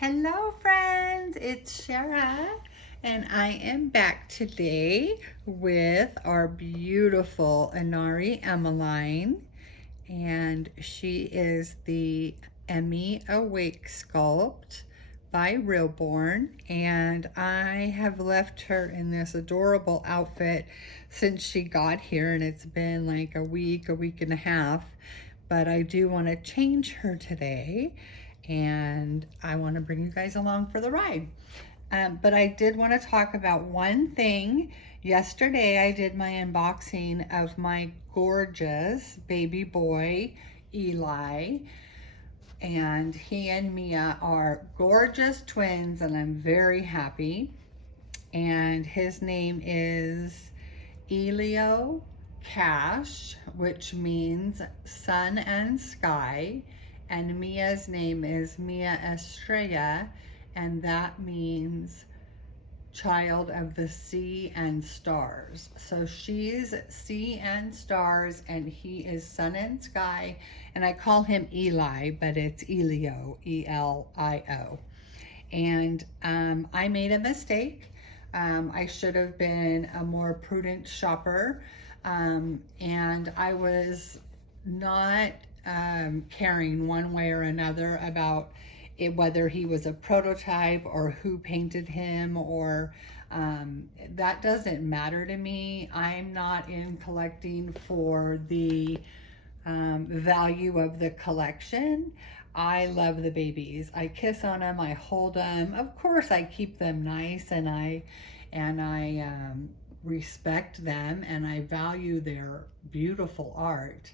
Hello, friends. It's Shara, and I am back today with our beautiful Inari Emmeline, and she is the Emmy Awake Sculpt by Realborn, and I have left her in this adorable outfit since she got here, and it's been like a week and a half, but I do want to change her today, and I want to bring you guys along for the ride. But I did want to talk about one thing. Yesterday, I did my unboxing of my gorgeous baby boy, Eli, and he and Mia are gorgeous twins, and I'm very happy. And his name is Elio Cash, which means sun and sky, and Mia's name is Mia Estrella, and that means child of the sea and stars. So she's sea and stars, and he is sun and sky, and I call him Eli, but it's Elio, Elio. And I made a mistake. I should have been a more prudent shopper, and I was not caring one way or another about it, whether he was a prototype or who painted him, or that doesn't matter to me. I'm not in collecting for the value of the collection. I love the babies. I kiss on them. I hold them. Of course, I keep them nice, and I respect them, and I value their beautiful art.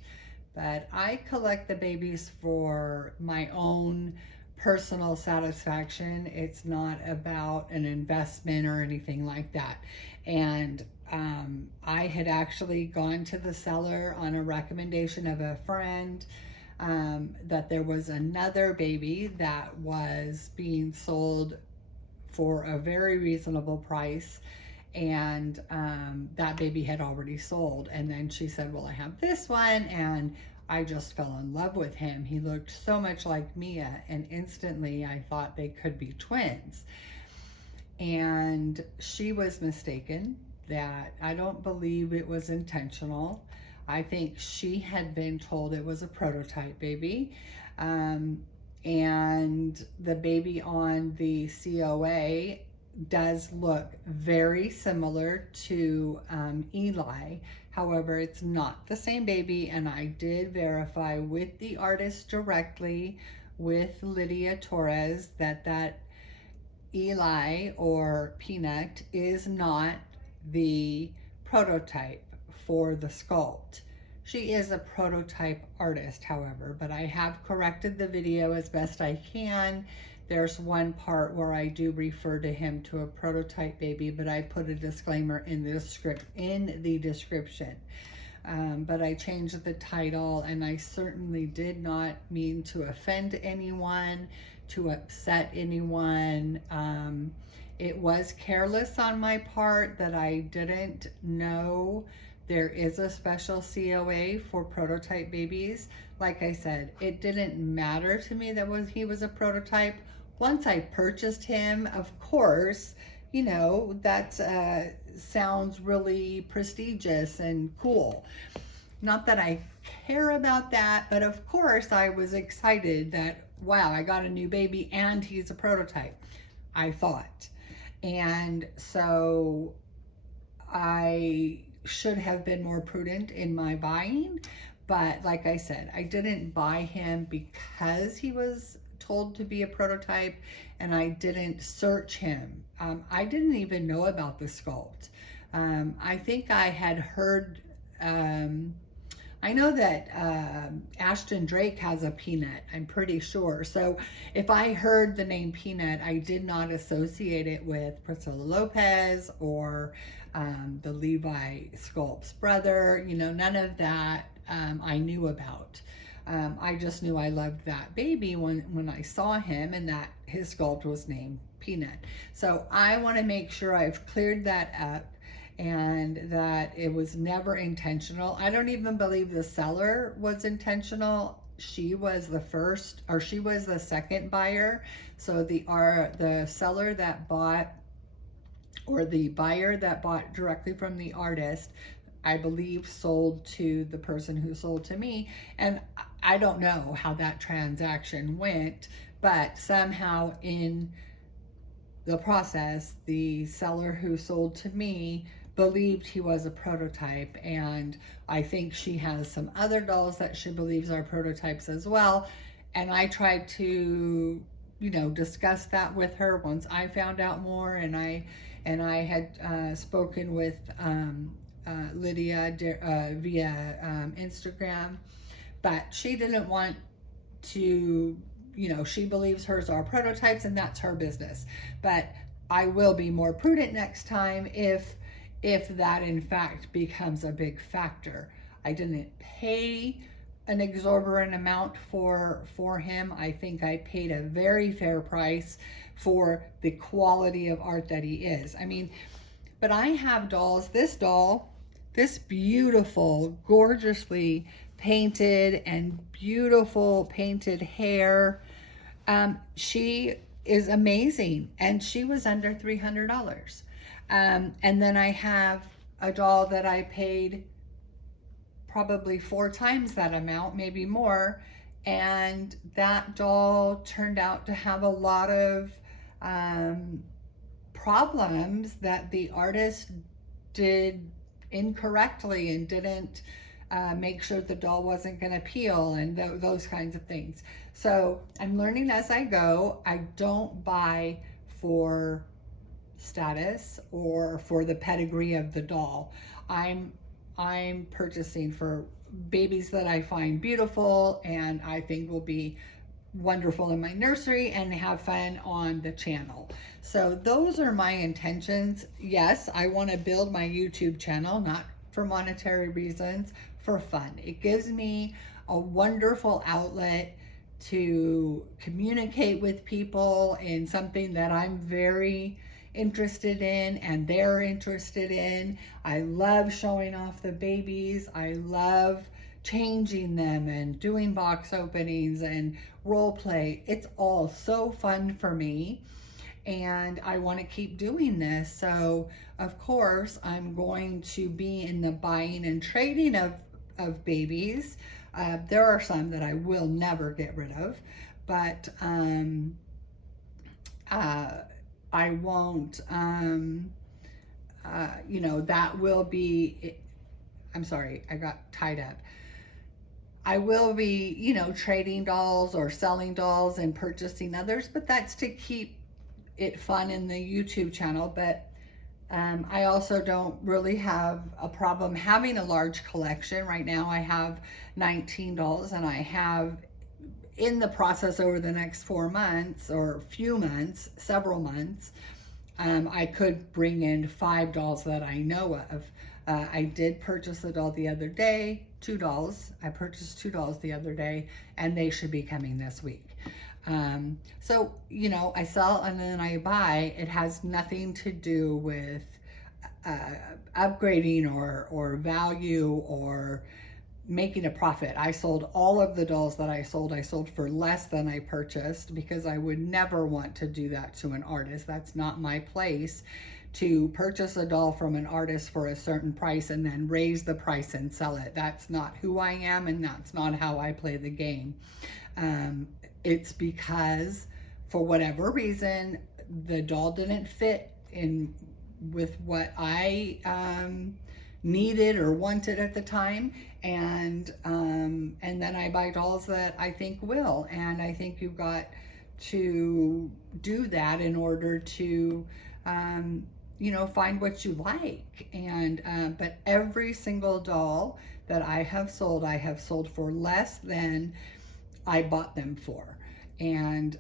But I collect the babies for my own personal satisfaction. It's not about an investment or anything like that. And I had actually gone to the seller on a recommendation of a friend, that there was another baby that was being sold for a very reasonable price, and that baby had already sold. And then she said, well, I have this one, and I just fell in love with him. He looked so much like Mia, and instantly I thought they could be twins. And she was mistaken. That I don't believe it was intentional. I think she had been told it was a prototype baby. And the baby on the COA does look very similar to Eli. However, it's not the same baby, and I did verify with the artist directly, with Lydia Torres, that Eli, or Peanut, is not the prototype for the sculpt. She is a prototype artist, however, but I have corrected the video as best I can. There's one part where I do refer to him to a prototype baby, but I put a disclaimer in the description. But I changed the title, and I certainly did not mean to offend anyone, to upset anyone. It was careless on my part that I didn't know there is a special COA for prototype babies. Like I said, it didn't matter to me that he was a prototype. Once I purchased him, of course, that sounds really prestigious and cool. Not that I care about that, but of course I was excited that, wow, I got a new baby and he's a prototype, I thought. And so I should have been more prudent in my buying. But like I said, I didn't buy him because he was told to be a prototype, and I didn't search him. I didn't even know about the sculpt. I think I had heard, I know that Ashton Drake has a Peanut, I'm pretty sure. So if I heard the name Peanut, I did not associate it with Priscilla Lopez or the Levi Sculpt's brother. None of that I knew about. I just knew I loved that baby when I saw him, and that his sculpt was named Peanut. So I want to make sure I've cleared that up, and that it was never intentional. I don't even believe the seller was intentional she was the first, or she was the second buyer. So the seller that bought, or the buyer that bought directly from the artist, I believe sold to the person who sold to me. And I don't know how that transaction went, but somehow in the process, the seller who sold to me believed he was a prototype. And I think she has some other dolls that she believes are prototypes as well. And I tried to, discuss that with her once I found out more. And I had spoken with Lydia via Instagram, but she didn't want to, she believes hers are prototypes and that's her business. But I will be more prudent next time if that in fact becomes a big factor. I didn't pay an exorbitant amount for him. I think I paid a very fair price for the quality of art that he is. I mean, but I have dolls. This doll, this beautiful, gorgeously painted and beautiful painted hair. She is amazing, and she was under $300. And then I have a doll that I paid probably 4 times that amount, maybe more, and that doll turned out to have a lot of um, problems that the artist did incorrectly and didn't make sure the doll wasn't going to peel and those kinds of things. So I'm learning as I go. I don't buy for status or for the pedigree of the doll. I'm purchasing for babies that I find beautiful and I think will be wonderful in my nursery and have fun on the channel. So those are my intentions. Yes, I want to build my YouTube channel, not for monetary reasons, for fun. It gives me a wonderful outlet to communicate with people in something that I'm very interested in and they're interested in. I love showing off the babies. I love changing them and doing box openings and role play. It's all so fun for me and I want to keep doing this. So of course I'm going to be in the buying and trading of babies. There are some that I will never get rid of, but I won't, that will be, I'm sorry, I got tied up. I will be, trading dolls or selling dolls and purchasing others, but that's to keep it fun in the YouTube channel. But I also don't really have a problem having a large collection. Right now I have 19 dolls and I have in the process over the next 4 months or few months, several months, I could bring in 5 dolls that I know of. I did purchase a doll the other day, 2 dolls. I purchased 2 dolls the other day, and they should be coming this week. So, I sell and then I buy. It has nothing to do with upgrading or value or making a profit. I sold all of the dolls that I sold for less than I purchased because I would never want to do that to an artist. That's not my place to purchase a doll from an artist for a certain price and then raise the price and sell it. That's not who I am and that's not how I play the game. It's because for whatever reason, the doll didn't fit in with what I needed or wanted at the time, and then I buy dolls that I think will, and I think you've got to do that in order to find what you like. And but every single doll that I have sold for less than I bought them for. And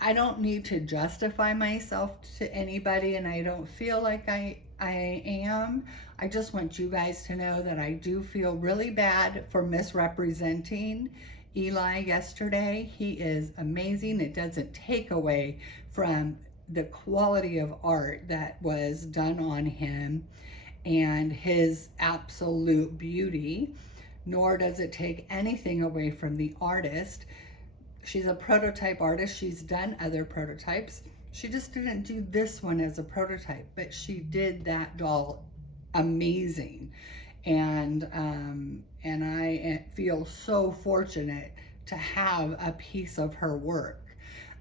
I don't need to justify myself to anybody, and I don't feel like I am. I just want you guys to know that I do feel really bad for misrepresenting Eli yesterday. He is amazing. It doesn't take away from the quality of art that was done on him and his absolute beauty. nor does it take anything away from the artist. She's a prototype artist. She's done other prototypes. She just didn't do this one as a prototype, but she did that doll amazing. And I feel so fortunate to have a piece of her work.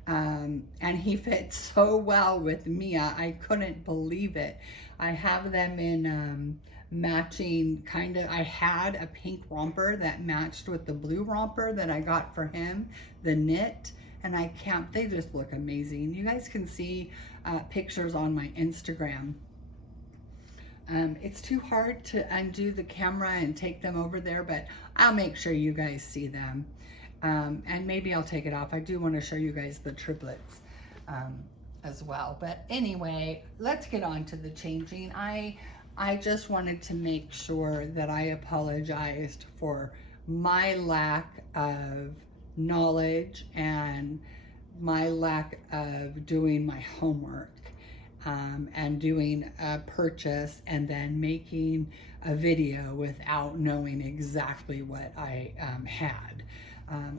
And he fits so well with Mia. I couldn't believe it. I have them in matching kind of, I had a pink romper that matched with the blue romper that I got for him, the knit, and I can't, they just look amazing. You guys can see pictures on my Instagram. It's too hard to undo the camera and take them over there, but I'll make sure you guys see them. And maybe I'll take it off. I do want to show you guys the triplets as well. But anyway, let's get on to the changing. I just wanted to make sure that I apologized for my lack of knowledge and my lack of doing my homework. And doing a purchase and then making a video without knowing exactly what I had.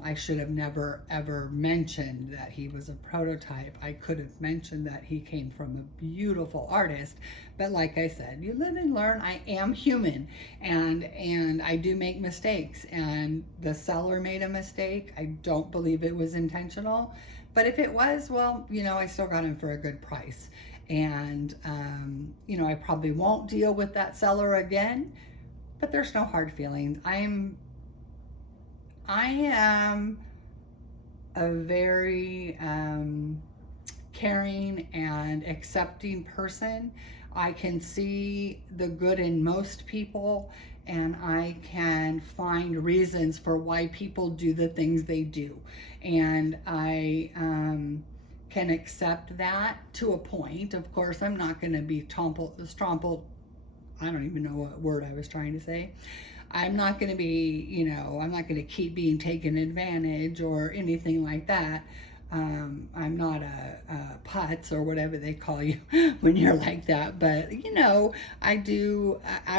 I should have never ever mentioned that he was a prototype. I could have mentioned that he came from a beautiful artist, but like I said, you live and learn. I am human, and I do make mistakes, and the seller made a mistake. I don't believe it was intentional, but if it was, well, you know, I still got him for a good price. And, you know, I probably won't deal with that seller again, but there's no hard feelings. I am a very caring and accepting person. I can see the good in most people, and I can find reasons for why people do the things they do. And I can accept that to a point. Of course, I'm not going to be stompled. I don't even know what word I was trying to say. I'm not going to be, you know, I'm not going to keep being taken advantage or anything like that. I'm not a putz or whatever they call you when you're like that. But, you know, I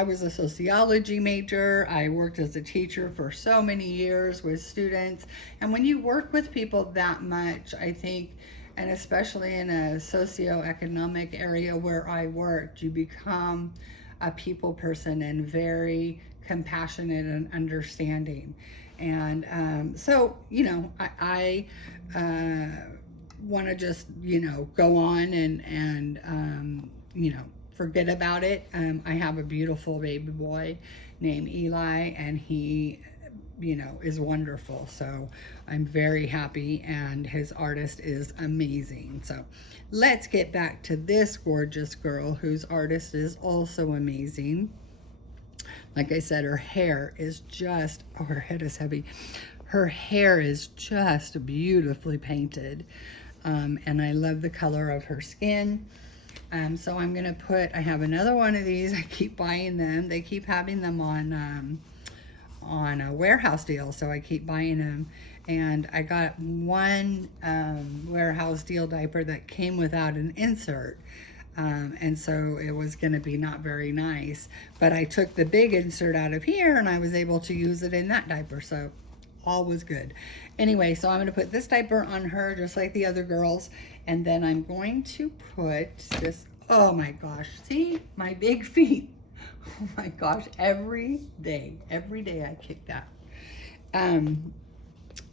was a sociology major. I worked as a teacher for so many years with students. And when you work with people that much, I think, and especially in a socioeconomic area where I worked, you become a people person and very compassionate and understanding. And so, you know, I want to just, you know, go on and you know, forget about it. I have a beautiful baby boy named Eli, and he, you know, is wonderful. So I'm very happy, and his artist is amazing. So let's get back to this gorgeous girl whose artist is also amazing. Like I said, her hair is just, oh, her head is heavy. Her hair is just beautifully painted. And I love the color of her skin. So I'm gonna I have another one of these. I keep buying them. They keep having them on a warehouse deal, so I keep buying them. And I got one warehouse deal diaper that came without an insert. And so it was going to be not very nice, but I took the big insert out of here and I was able to use it in that diaper, so all was good. Anyway, so I'm going to put this diaper on her just like the other girls, and then I'm going to put this, oh my gosh, see my big feet. Oh my gosh, every day I kick that.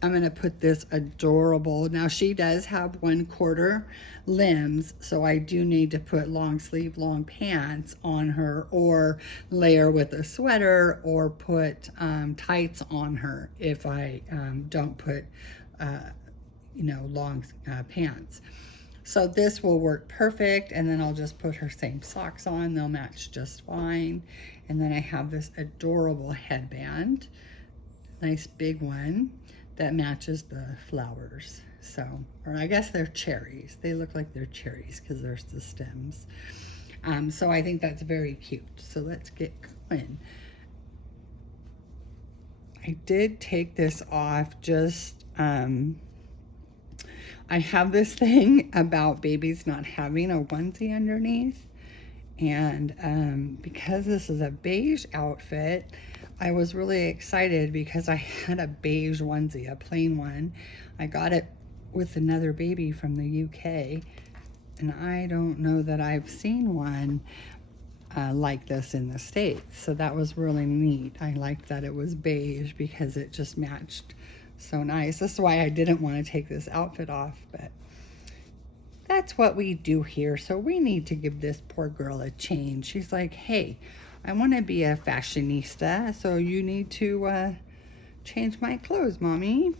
I'm going to put this adorable, now she does have 1/4 limbs, so I do need to put long sleeve, long pants on her, or layer with a sweater, or put tights on her if I don't put, you know, long pants. So this will work perfect, and then I'll just put her same socks on. They'll match just fine. And then I have this adorable headband, nice big one, that matches the flowers. So, or I guess they're cherries. They look like they're cherries because there's the stems. So I think that's very cute. So let's get going. I did take this off just, I have this thing about babies not having a onesie underneath. And because this is a beige outfit, I was really excited because I had a beige onesie, a plain one. I got it with another baby from the UK, and I don't know that I've seen one like this in the States. So that was really neat. I liked that it was beige because it just matched so nice. That's why I didn't want to take this outfit off, but that's what we do here. So we need to give this poor girl a change. She's like, hey, I want to be a fashionista, so you need to change my clothes, mommy.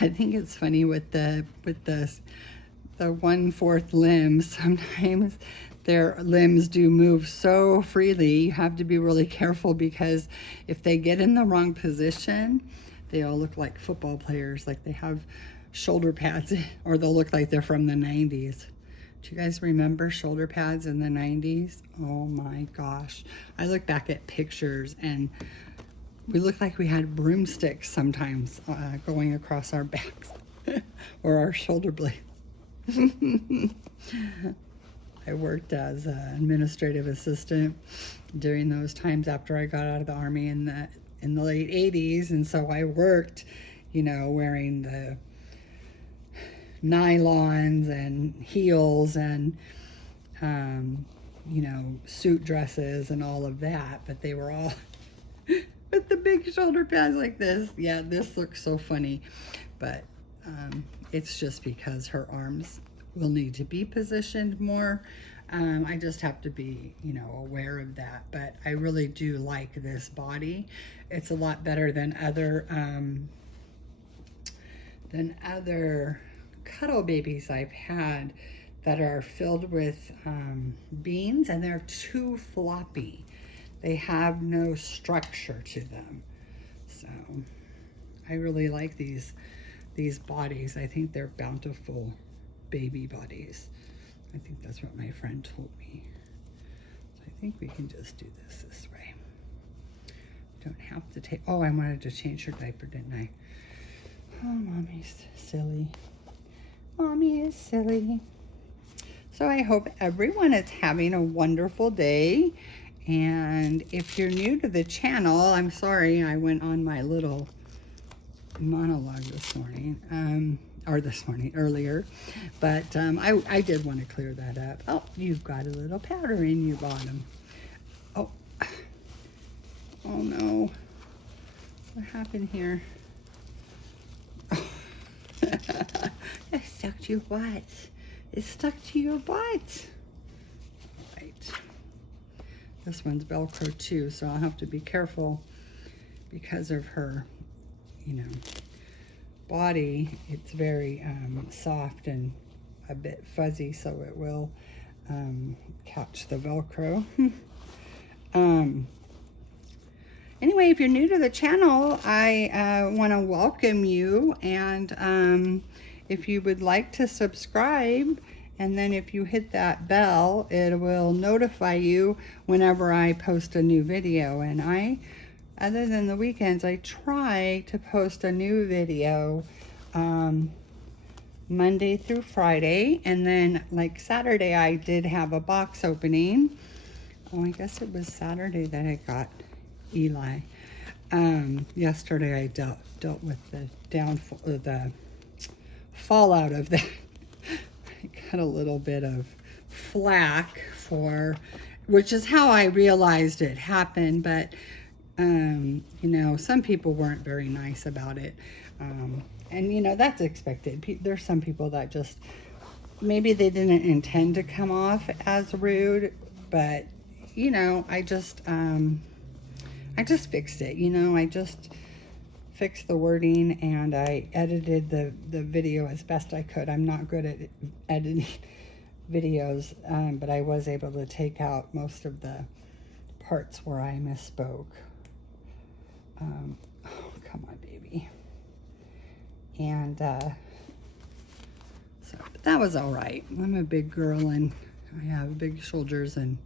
I think it's funny with the 1/4 limbs. Sometimes their limbs do move so freely. You have to be really careful because if they get in the wrong position, they all look like football players, like they have shoulder pads, or they'll look like they're from the 90s. Do you guys remember shoulder pads in the 90s? Oh my gosh. I look back at pictures and we look like we had broomsticks sometimes going across our backs or our shoulder blades. I worked as an administrative assistant during those times after I got out of the Army in the late 80s, and so I worked, you know, wearing the nylons and heels and you know, suit dresses and all of that, but they were all with the big shoulder pads like this. Yeah, this looks so funny, but it's just because her arms will need to be positioned more. I just have to be, you know, aware of that, but I really do like this body. It's a lot better than other cuddle babies I've had that are filled with beans, and they're too floppy. They have no structure to them. So I really like these bodies. I think they're bountiful baby bodies. I think that's what my friend told me. So I think we can just do this way. Don't have to take, oh, I wanted to change her diaper, didn't I? Oh, mommy's silly. Mommy is silly. So I hope everyone is having a wonderful day. And if you're new to the channel, I'm sorry I went on my little monologue this morning, earlier, but I did want to clear that up. Oh, you've got a little powder in your bottom. Oh no, what happened here? It stuck to your butt. It stuck to your butt. Right. This one's Velcro too, so I'll have to be careful because of her, you know, body. It's very soft and a bit fuzzy, so it will catch the Velcro. Anyway, if you're new to the channel, I want to welcome you, and if you would like to subscribe, and then if you hit that bell, it will notify you whenever I post a new video. And other than the weekends, I try to post a new video Monday through Friday, and then like Saturday I did have a box opening. Oh, I guess it was Saturday that I got Eli. Yesterday I dealt with the the fallout of that. I got a little bit of flack for, which is how I realized it happened, but you know, some people weren't very nice about it. And you know, that's expected. There's some people that just, maybe they didn't intend to come off as rude, but you know, I just fixed it. You know, I just fixed the wording and I edited the video as best I could. I'm not good at editing videos, but I was able to take out most of the parts where I misspoke. Oh, come on, baby. And so but that was all right. I'm a big girl and I have big shoulders, and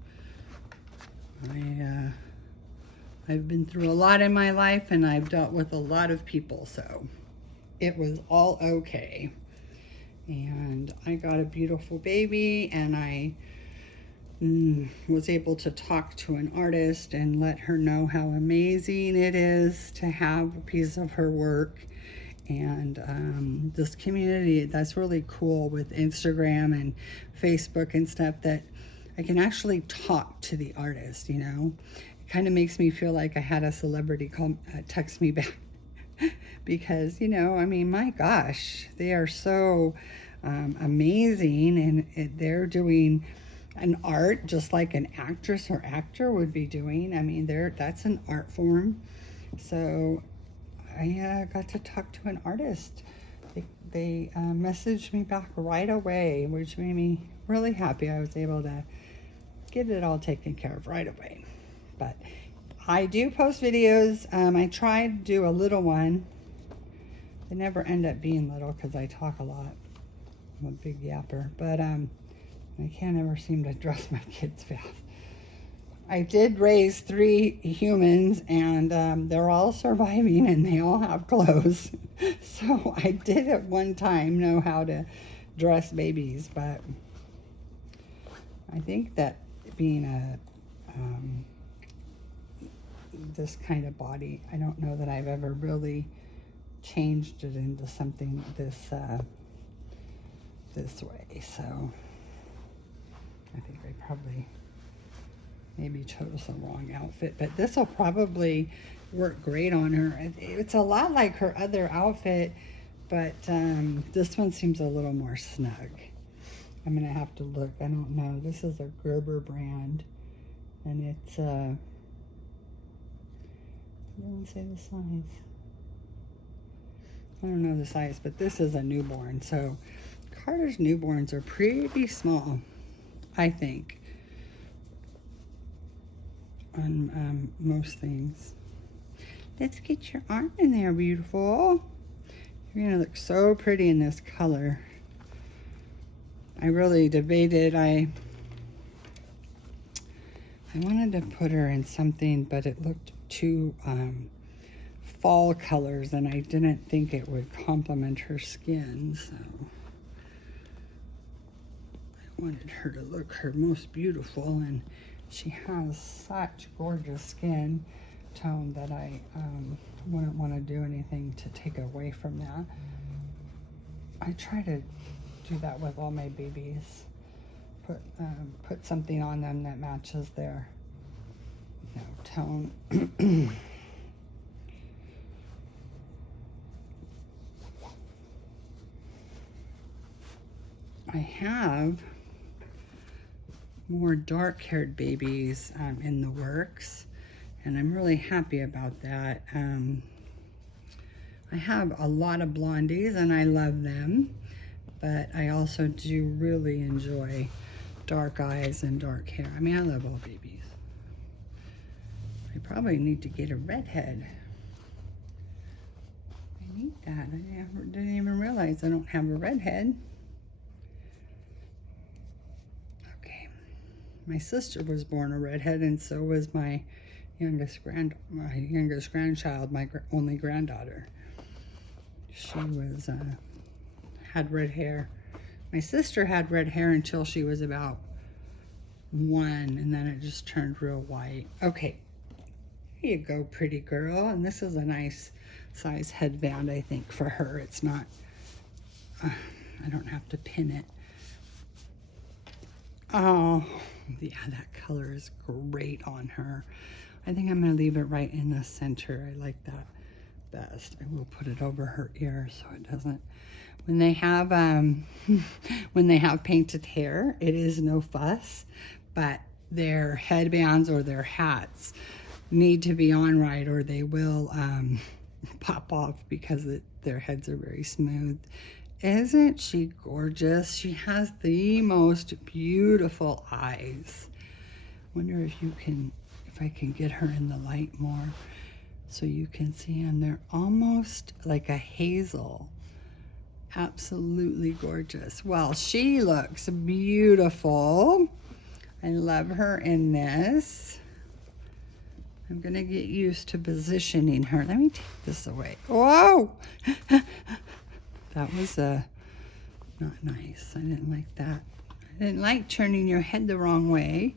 I've been through a lot in my life, and I've dealt with a lot of people, so it was all okay. And I got a beautiful baby, and I was able to talk to an artist and let her know how amazing it is to have a piece of her work. And this community, that's really cool with Instagram and Facebook and stuff, that I can actually talk to the artist, you know. It kind of makes me feel like I had a celebrity call, text me back. Because, you know, I mean, my gosh, they are so amazing, and they're doing an art just like an actress or actor would be doing. I mean, that's an art form. So I got to talk to an artist. They messaged me back right away, which made me really happy. I was able to get it all taken care of right away. But I do post videos. I tried to do a little one. They never end up being little because I talk a lot. I'm a big yapper. But I can't ever seem to dress my kids fast. I did raise 3 humans, and they're all surviving, and they all have clothes. So I did at one time know how to dress babies, but I think that being this kind of body, I don't know that I've ever really changed it into something this way. So I think I probably maybe chose the wrong outfit, but this will probably work great on her. It's a lot like her other outfit, but this one seems a little more snug. I'm gonna have to look. I don't know. This is a Gerber brand, and it's it doesn't say the size. I don't know the size, but this is a newborn. So Carter's newborns are pretty small, I think, on most things. Let's get your arm in there, beautiful. You're gonna look so pretty in this color. I really debated. I wanted to put her in something, but it looked too fall colors, and I didn't think it would complement her skin, so I wanted her to look her most beautiful, and she has such gorgeous skin tone that I wouldn't want to do anything to take away from that. I try to do that with all my babies. Put something on them that matches their, you know, tone. I have more dark-haired babies in the works, and I'm really happy about that. I have a lot of blondies, and I love them, but I also do really enjoy dark eyes and dark hair. I mean, I love all babies. I probably need to get a redhead. I need that. I didn't even realize I don't have a redhead. Okay. My sister was born a redhead, and so was my youngest grandchild, my only granddaughter. She was had red hair. My sister had red hair until she was about 1, and then it just turned real white. Okay, here you go, pretty girl. And this is a nice size headband, I think, for her. It's not, I don't have to pin it. Oh, yeah, that color is great on her. I think I'm gonna leave it right in the center. I like that best. I will put it over her ear so it doesn't. When they have when they have painted hair, it is no fuss, but their headbands or their hats need to be on right, or they will pop off because their heads are very smooth. Isn't she gorgeous? She has the most beautiful eyes. Wonder if I can get her in the light more so you can see them. They're almost like a hazel. Absolutely gorgeous. Well, she looks beautiful. I love her in this. I'm gonna get used to positioning her. Let me take this away. Whoa! That was not nice. I didn't like that. I didn't like turning your head the wrong way.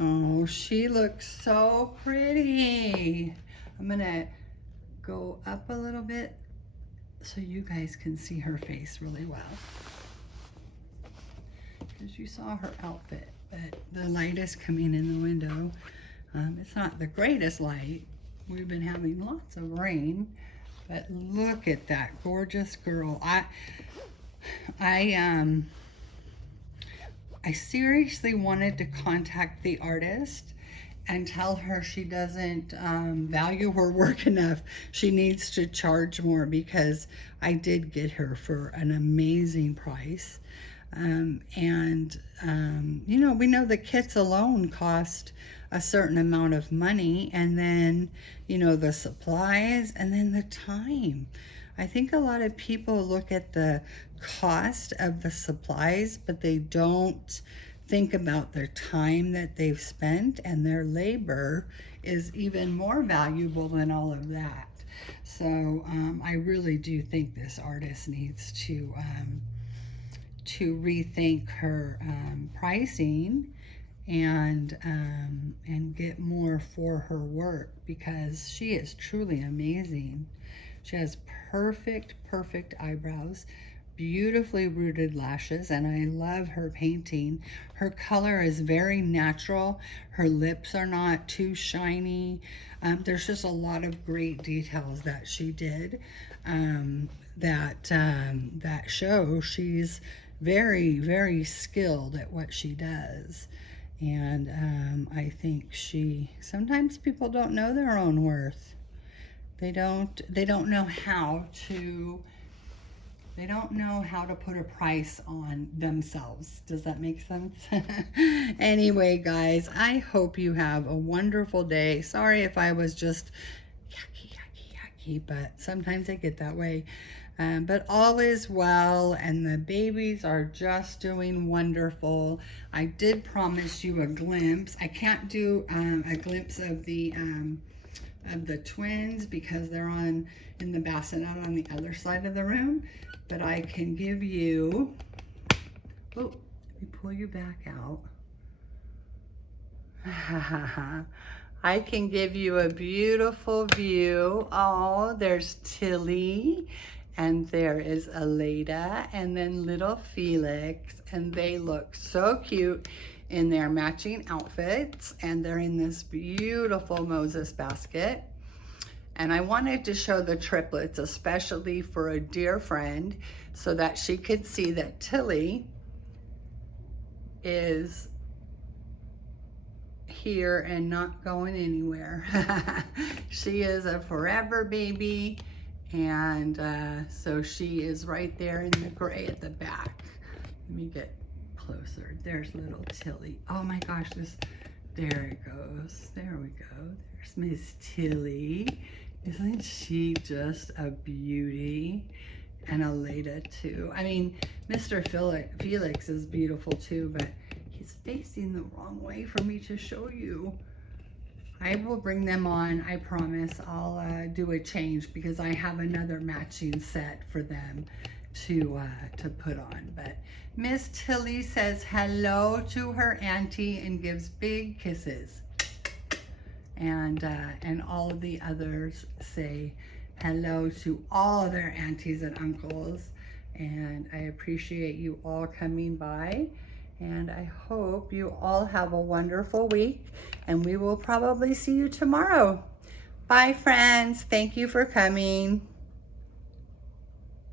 Oh, she looks so pretty. I'm gonna go up a little bit so you guys can see her face really well. Because you saw her outfit, but the light is coming in the window. It's not the greatest light. We've been having lots of rain, but look at that gorgeous girl. I seriously wanted to contact the artist and tell her she doesn't value her work enough. She needs to charge more, because I did get her for an amazing price. You know, we know the kits alone cost a certain amount of money, and then, you know, the supplies, and then the time. I think a lot of people look at the cost of the supplies, but they don't think about their time that they've spent, and their labor is even more valuable than all of that. So I really do think this artist needs to rethink her pricing, and get more for her work, because she is truly amazing. She has perfect eyebrows, beautifully rooted lashes, and I love her painting. Her color is very natural. Her lips are not too shiny. There's just a lot of great details that she did that show she's very skilled at what she does. And I think sometimes people don't know their own worth. They don't know how to put a price on themselves. Does that make sense? Anyway, guys, I hope you have a wonderful day. Sorry if I was just yucky, but sometimes I get that way. But all is well, and the babies are just doing wonderful. I did promise you a glimpse. I can't do a glimpse of the twins, because they're in the bassinet on the other side of the room. But I can give you, oh, let me pull you back out. I can give you a beautiful view. Oh, there's Tilly, and there is Aleda, and then little Felix, and they look so cute in their matching outfits, and they're in this beautiful Moses basket. And I wanted to show the triplets, especially for a dear friend, so that she could see that Tilly is here and not going anywhere. She is a forever baby, and so she is right there in the gray at the back. Let me get closer. There's little Tilly. Oh my gosh, there it goes. There we go. There's Miss Tilly. Isn't she just a beauty? And Aleda too. I mean, Mr. Felix is beautiful too, but he's facing the wrong way for me to show you. I will bring them on, I promise. I'll do a change, because I have another matching set for them to put on. But Miss Tilly says hello to her auntie and gives big kisses. And all of the others say hello to all their aunties and uncles. And I appreciate you all coming by. And I hope you all have a wonderful week. And we will probably see you tomorrow. Bye, friends. Thank you for coming.